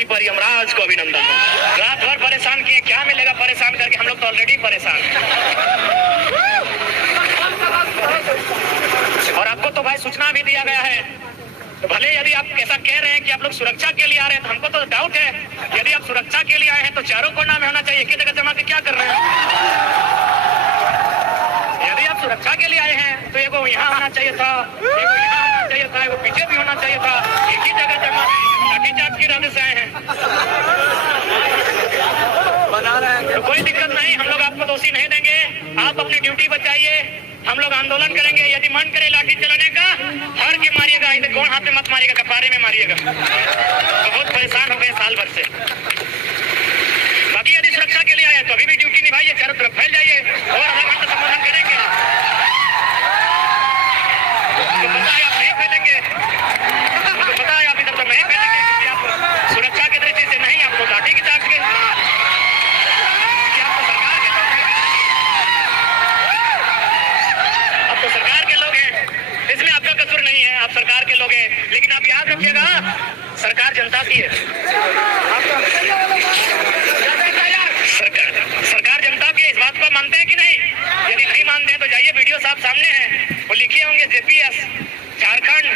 धरती पर यमराज को अभिनंदन हो। रात भर परेशान किए, क्या मिलेगा परेशान करके, हम लोग तो ऑलरेडी परेशान हैं। और आपको तो भाई सूचना भी दिया गया है, तो भले यदि आप ऐसा कह रहे हैं कि आप लोग सुरक्षा के लिए आ रहे हैं, तो हमको तो डाउट है, यदि आप सुरक्षा के लिए आए हैं तो चारों कोना में होना चाहिए, एक ही जगह जमा के क्या कर रहे हैं? यदि आप सुरक्षा के लिए आए हैं तो एगो यहाँ होना चाहिए था, एगो यहाँ होना चाहिए था, एगो पीछे भी होना चाहिए था, एक ही जगह जमा लाठीचार्ज के इरादे से आए हैं। तो कोई दिक्कत नहीं, हम लोग आपको दोषी नहीं देंगे, आप अपनी ड्यूटी बचाइए, हम लोग आंदोलन करेंगे। यदि मन करे लाठी चलाने का, हर के मारिएगा, इधर कौन हाथ में मत मारिएगा, कपारे में मारिएगा। बहुत परेशान हो गए साल भर से। बाकी यदि सुरक्षा के लिए आए तो अभी भी ड्यूटी निभाइए, चारों तरफ फैल जाइए और आधा घंटा संबोधन करेंगे। तो पता है आप नहीं फैलेंगे, तो पता है आप इधर तो नहीं फैलेंगे, क्योंकि आप सुरक्षा की दृष्टि से नहीं, आपको लाठी की चार्ज के सरकार के लोग हैं, इसमें आपका कसूर नहीं है, आप सरकार के लोग हैं। लेकिन आप याद रखिएगा, सरकार जनता की है, सरकार जनता की। इस बात को मानते हैं कि नहीं? यदि नहीं मानते हैं तो जाइए, वीडियो साहब सामने हैं, वो लिखे होंगे जेपीएस, झारखंड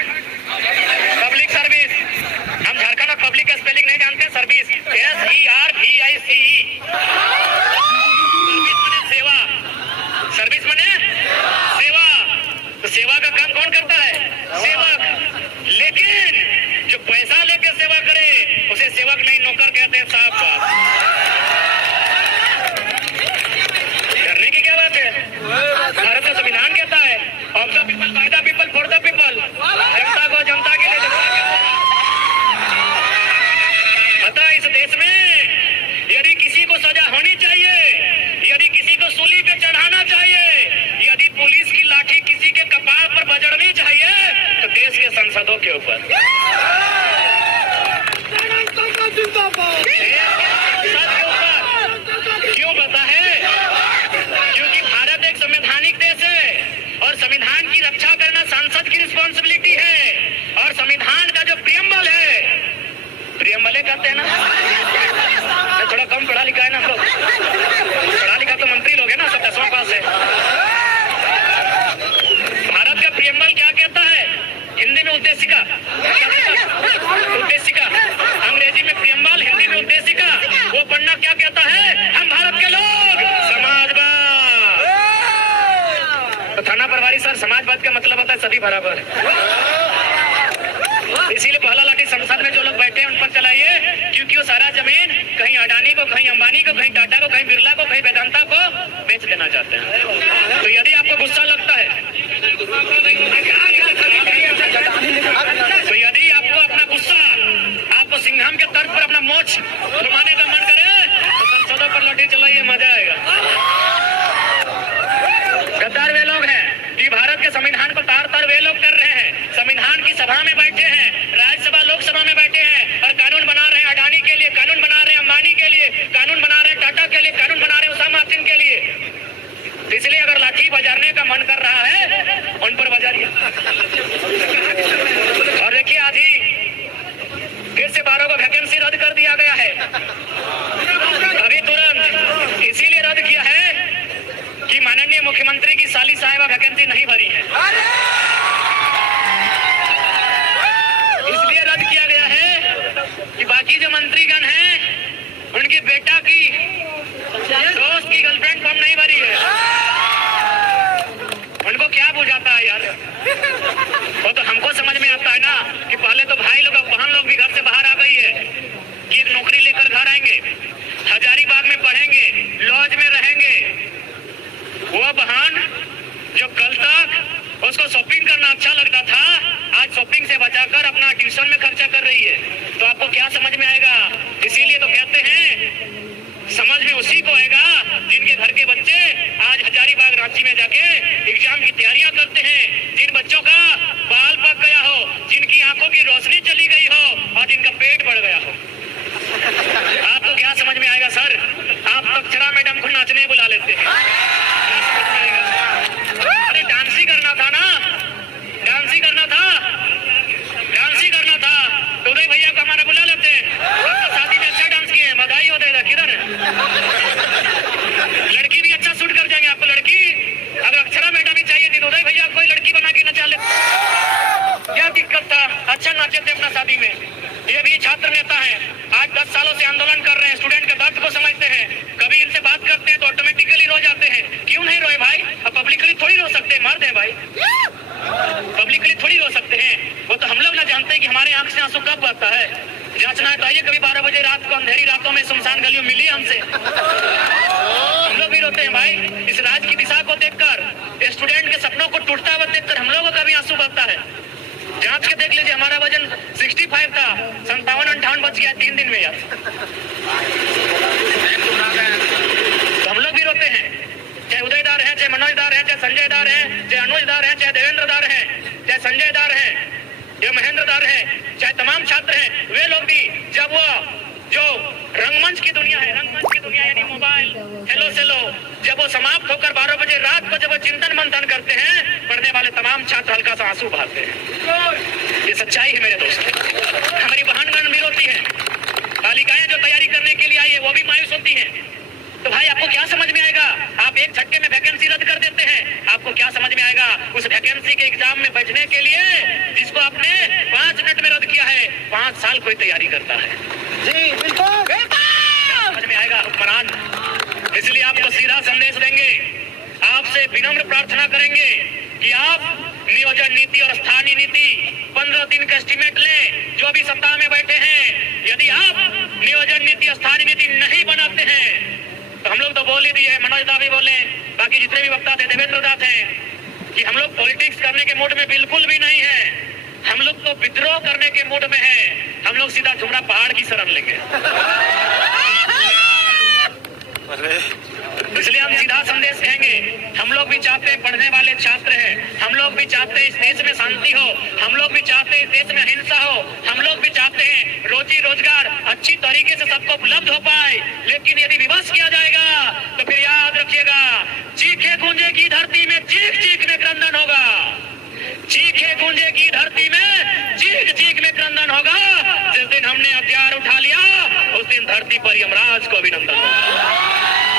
पब्लिक सर्विस। हम झारखंड और पब्लिक का स्पेलिंग नहीं जानते, सर्विस SERVICE, सेवा, सर्विस मने सेवा। तो सेवा का काम कौन करता है? सेवक। लेकिन जो पैसा लेके सेवा करे उसे सेवक नहीं, नौकर कहते हैं साहब। करने की क्या बात है? भारत का संविधान कहता है, of the people, by the people, for the people. जनता को जनता के लिए, अतः इस देश में यदि किसी को सजा होनी चाहिए, यदि किसी को सूली पे चढ़ाना चाहिए, यदि पुलिस की लाठी किसी के कपार पर बजड़नी चाहिए, तो देश के संसदों के ऊपर। क्यों पता है? क्योंकि भारत एक संवैधानिक देश है और संविधान की रक्षा करना सांसद की रिस्पॉन्सिबिलिटी है। और संविधान का जो प्रियम्बल है, प्रियम्बल कहते हैं ना, थोड़ा कम पढ़ा लिखा है ना हम लोग, पढ़ा लिखा तो मंत्री लोग है ना, सब 10वां पास है। भारत का प्रियम्बल क्या कहता है? हिंदी में उद्देशिका, उद्देशिका, अंग्रेजी में प्रियम्बल, हिंदी में उद्देशिका। वो पढ़ना क्या कहता है? हम भारत के लोग समाजवाद। तो थाना प्रभारी सर, समाजवाद का मतलब होता है सभी बराबर। इसीलिए पहला लाठी संसद में जो लोग बैठे हैं उन पर चलाइए, क्योंकि वो सारा जमीन कहीं अडानी को, कहीं अंबानी को, कहीं टाटा को, कहीं बिरला को, कहीं वेदांता को बेच देना चाहते हैं। तो यदि आपको गुस्सा लगता है, तो यदि आपको अपना गुस्सा, आपको सिंघम के तर्क पर अपना मोच घुमाने का मन करे, तो संसदों पर लाठी चलाइए, मजा आएगा। गद्दार वे लोग हैं कि भारत के संविधान को तार तार वे लोग कर रहे हैं, संविधान की सभा में बैठे हैं, राज्यसभा लोकसभा में बैठे हैं और कानून बना रहे हैं, अडानी के लिए कानून बना रहे हैं, अंबानी के लिए कानून बना रहे हैं, टाटा के लिए कानून बना रहे हैं, उसामा मार्टिन के लिए। इसलिए अगर लाठी बजाने का मन कर रहा है, उन पर बजाइए। और देखिए, आज ही फिर से 12 को वैकेंसी रद्द कर दिया गया है, अभी तुरंत। इसीलिए रद्द किया है कि माननीय मुख्यमंत्री की साली साहिबा वैकेंसी नहीं भरी है, इसलिए रद्द किया गया है कि बाकी जो मंत्रीगण हैं उनकी बेटा की दोस्त की गर्लफ्रेंड फॉर्म नहीं भरी है। उनको क्या बुझाता है यार? वो तो हमको समझ में आता है ना कि पहले तो भाई लोग, बहन लोग भी घर से बाहर आ गई है कि एक नौकरी लेकर घर आएंगे, हजारीबाग में पढ़ेंगे, लॉज में रहेंगे। वो बहन जो कल तक उसको शॉपिंग करना अच्छा लगता था, आज शॉपिंग से बचाकर अपना ट्यूशन में खर्चा कर रही है। तो आपको क्या समझ में आएगा? इसीलिए तो कहते हैं समझ में उसी को आएगा जिनके घर के बच्चे आज हजारीबाग रांची में जाके एग्जाम की तैयारियां करते हैं, जिन बच्चों का बाल पक गया हो, जिनकी आंखों की रोशनी चली गई हो और जिनका पेट बढ़ गया हो। आपको क्या समझ में आएगा सर? आप तो अक्षरा मैडम को नाचने बुला लेते हैं, अरे डांस ही करना था ना, डांस ही करना था, डांस ही करना था, तो उदय भैया को हमारा बुला लेते हैं। लड़की भी अच्छा सूट कर जाएंगे आपको। लड़की अगर अक्षरा मैडम ही चाहिए थी तो उदय भैया कोई लड़की बना के नचा ले, क्या दिक्कत था? अच्छा नाचे थे अपना शादी में। ये भी छात्र नेता है, आज 10 सालों से आंदोलन कर रहे हैं, स्टूडेंट के दर्द को समझते हैं। कभी इनसे बात करते हैं तो ऑटोमेटिकली रो जाते हैं। क्यों नहीं रोए भाई? अब पब्लिकली थोड़ी रो सकते हैं, मार दे भाई, पब्लिकली थोड़ी रो सकते हैं। वो तो हम लोग ना जानते हैं कि हमारे आंख से आंसू कब आता है। जांचना है तो आइए कभी 12 बजे रात को अंधेरी रातों में सुनसान गलियों मिली हमसे, हम लोग भी रोते हैं भाई। इस राज की दिशा को देखकर, स्टूडेंट के सपनों को टूटता हुआ देखकर हम लोगों का भी आंसू बहता है। जांच के देख लीजिए, हमारा वजन 65 था, 57-58 बच गया 3 दिन में यार। तो हम लोग भी रोते हैं, चाहे उदयदार है, चाहे मनोजदार है, चाहे संजय दार है, चाहे अनुजदार है, चाहे देवेंद्र दार है, चाहे संजय दार है, या महेंद्र दार है, चाहे तमाम छात्र हैं। वे लोग भी जब वो जो रंगमंच की दुनिया है, रंगमंच की दुनिया यानी मोबाइल, हेलो सेलो, जब वो समाप्त होकर 12 बजे रात को जब वो चिंतन मंथन करते हैं, पढ़ने वाले तमाम छात्र हल्का सा आंसू बहाते हैं। ये सच्चाई है मेरे दोस्त। हमारी बहनगण भी रोती है, बालिकाएं जो तैयारी करने के लिए आई है वो भी मायूस होती हैं। तो भाई आपको क्या समझ में आएगा? आप एक झटके में वैकेंसी रद्द कर देते हैं, आपको क्या समझ में आएगा? उस वैकेंसी के एग्जाम में बैठने के लिए जिसको आपने 5 मिनट में रद्द किया है, 5 साल कोई तैयारी करता है। जी बिल्कुल समझ में आएगा हुक्मरान। इसलिए आपको सीधा संदेश देंगे, आपसे विनम्र प्रार्थना करेंगे कि आप नियोजन नीति और स्थानीय नीति 15 दिन का एस्टीमेट लें। जो भी सत्ता में बैठे हैं, यदि आप नियोजन नीति और स्थानीय नीति नहीं बनाते हैं तो हम लोग तो बोल ही दिए, मनोज दा भी बोले, बाकी जितने भी वक्ता थे, देवेंद्र दा थे, कि हम लोग पॉलिटिक्स करने के मूड में बिल्कुल भी नहीं है। हम लोग तो विद्रोह करने के मूड में है। हम लोग सीधा झुमरा पहाड़ की शरण लेंगे। इसलिए हम सीधा संदेश कहेंगे, हम लोग भी चाहते हैं पढ़ने वाले छात्र हैं, हम लोग भी चाहते हैं इस देश में शांति हो, हम लोग भी चाहते हैं इस देश में अहिंसा हो, हम लोग भी चाहते हैं रोजी रोजगार अच्छी तरीके से सबको उपलब्ध हो पाए। लेकिन यदि विवश किया जाएगा तो फिर याद रखिएगा, चीखे गूंजेगी धरती में, चीख चीख में क्रंदन होगा। चीखे गूंजेगी धरती में, चीख चीख में क्रंदन होगा। जिस दिन हमने हथियार उठा लिया उस दिन धरती पर यमराज को अभिनंदन होगा।